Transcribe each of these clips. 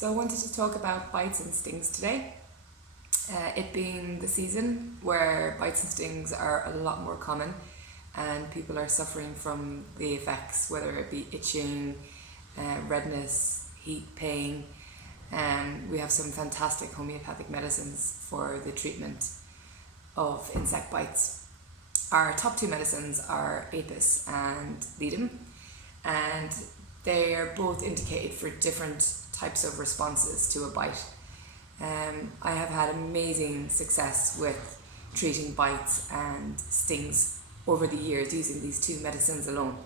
So I wanted to talk about bites and stings today. It being the season where bites and stings are a lot more common and people are suffering from the effects, whether it be itching, redness, heat, pain. We have some fantastic homeopathic medicines for the treatment of insect bites. Our top two medicines are apis and ledum, and they are both indicated for different types of responses to a bite. I have had amazing success with treating bites and stings over the years using these two medicines alone.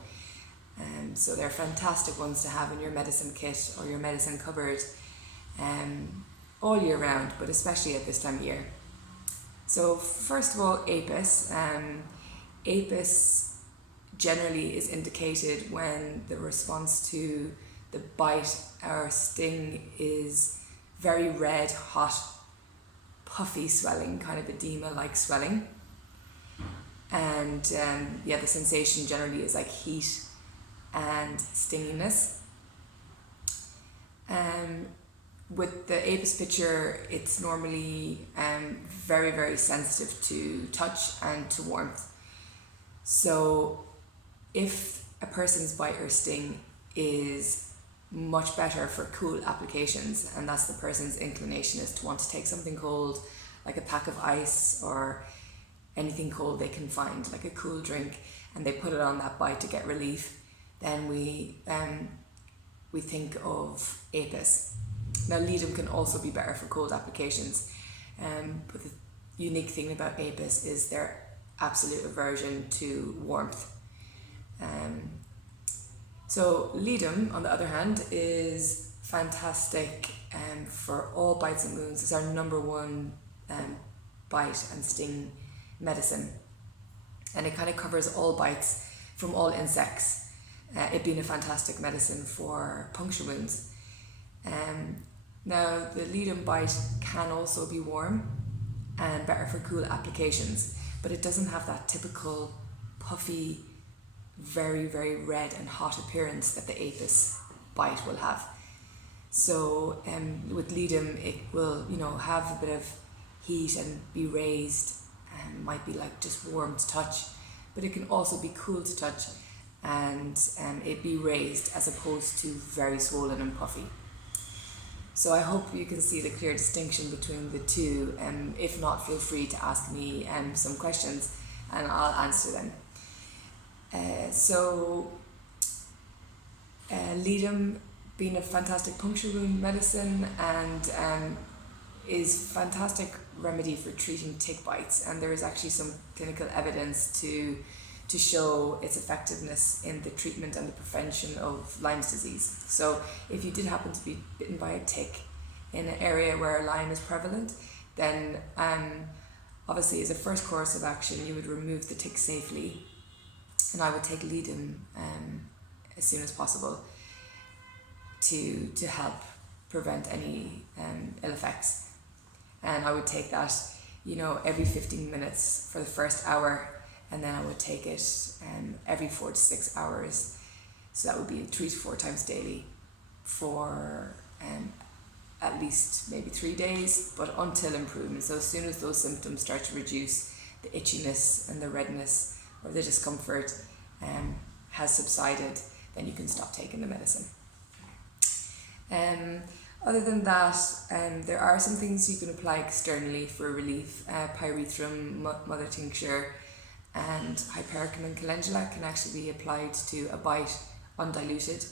So they're fantastic ones to have in your medicine kit or your medicine cupboard all year round, but especially at this time of year. So first of all, apis. Apis generally is indicated when the response to the bite or sting is very red, hot, puffy swelling, kind of edema-like swelling. And the sensation generally is like heat and stinginess. With the apis picture, it's normally very, very sensitive to touch and to warmth. So if a person's bite or sting is much better for cool applications, and that's the person's inclination is to want to take something cold, like a pack of ice or anything cold they can find, like a cool drink, and they put it on that bite to get relief, then we think of apis. Now ledum can also be better for cold applications, but the unique thing about apis is their absolute aversion to warmth. So ledum, on the other hand, is fantastic for all bites and wounds. It's our number one bite and sting medicine, and it kind of covers all bites from all insects, it being a fantastic medicine for puncture wounds. Now the ledum bite can also be warm and better for cool applications, but it doesn't have that typical puffy, very, very red and hot appearance that the apis bite will have. So with ledum, it will, have a bit of heat and be raised, and might be like just warm to touch, but it can also be cool to touch and it be raised as opposed to very swollen and puffy. So I hope you can see the clear distinction between the two. If not, feel free to ask me some questions and I'll answer them. Ledum being a fantastic puncture wound medicine and is fantastic remedy for treating tick bites, and there is actually some clinical evidence to show its effectiveness in the treatment and the prevention of Lyme's disease. So if you did happen to be bitten by a tick in an area where Lyme is prevalent, then obviously as a first course of action you would remove the tick safely, and I would take ledum as soon as possible to help prevent any ill effects. And I would take that, every 15 minutes for the first hour, and then I would take it every 4 to 6 hours. So that would be 3 to 4 times daily for at least maybe 3 days, but until improvement. So as soon as those symptoms start to reduce, the itchiness and the redness or the discomfort has subsided, then you can stop taking the medicine. Other than that, there are some things you can apply externally for relief. Pyrethrum, mother tincture, and hypericum and calendula can actually be applied to a bite undiluted,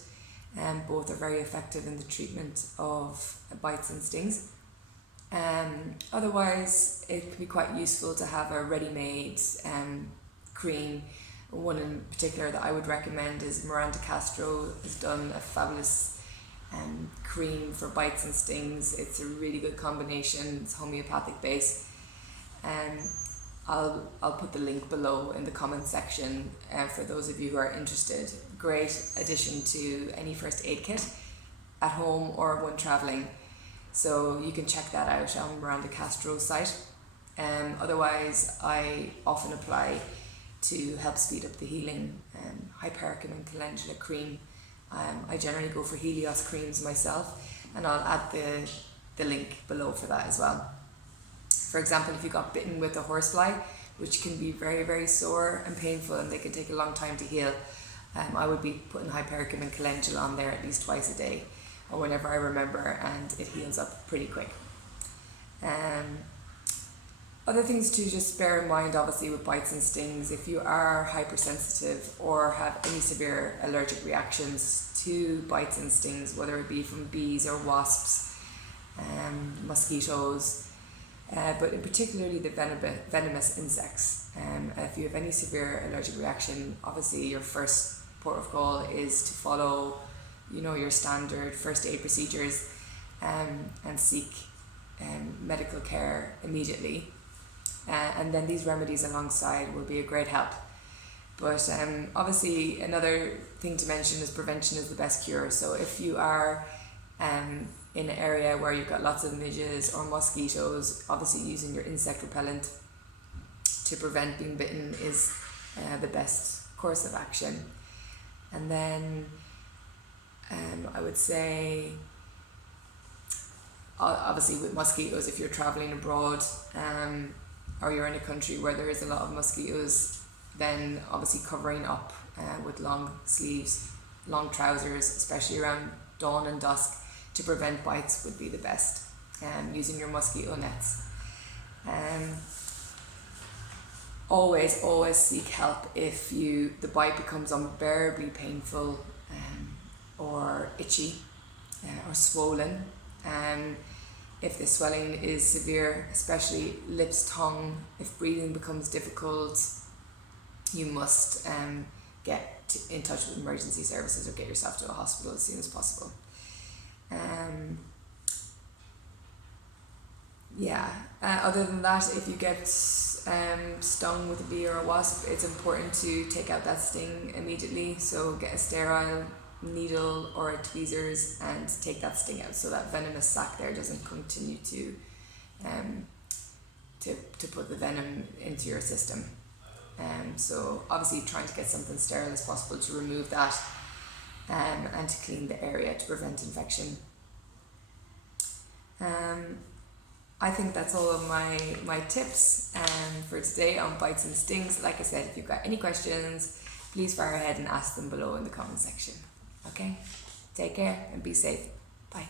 and both are very effective in the treatment of bites and stings. Otherwise, it can be quite useful to have a ready-made cream. One in particular that I would recommend is Miranda Castro has done a fabulous cream for bites and stings. It's a really good combination. It's homeopathic base. I'll put the link below in the comment section for those of you who are interested. Great addition to any first aid kit at home or when travelling. So you can check that out on Miranda Castro's site. Otherwise, I often apply to help speed up the healing hypericum and calendula cream. I generally go for Helios creams myself, and I'll add the link below for that as well. For example, if you got bitten with a horsefly, which can be very, very sore and painful, and they can take a long time to heal, I would be putting hypericum and calendula on there at least twice a day, or whenever I remember, and it heals up pretty quick. Other things to just bear in mind, obviously, with bites and stings: if you are hypersensitive or have any severe allergic reactions to bites and stings, whether it be from bees or wasps, mosquitoes, but in particularly the venomous insects. If you have any severe allergic reaction, obviously your first port of call is to follow, your standard first aid procedures, and seek medical care immediately. And then these remedies alongside will be a great help. But obviously another thing to mention is prevention is the best cure. So if you are in an area where you've got lots of midges or mosquitoes, obviously using your insect repellent to prevent being bitten is the best course of action. And then I would say, obviously with mosquitoes, if you're traveling abroad, or you're in a country where there is a lot of mosquitoes, then obviously covering up with long sleeves, long trousers, especially around dawn and dusk, to prevent bites would be the best. Using your mosquito nets. Always seek help if the bite becomes unbearably painful, or itchy, or swollen. If the swelling is severe, especially lips, tongue, if breathing becomes difficult, you must get in touch with emergency services or get yourself to a hospital as soon as possible. Other than that, if you get stung with a bee or a wasp, it's important to take out that sting immediately. So get a sterile needle or tweezers and take that sting out, so that venomous sac there doesn't continue to put the venom into your system. So obviously trying to get something sterile as possible to remove that, and to clean the area to prevent infection. I think that's all of my tips for today on bites and stings. Like I said, if you've got any questions, please fire ahead and ask them below in the comment section. Okay? Take care and be safe. Bye.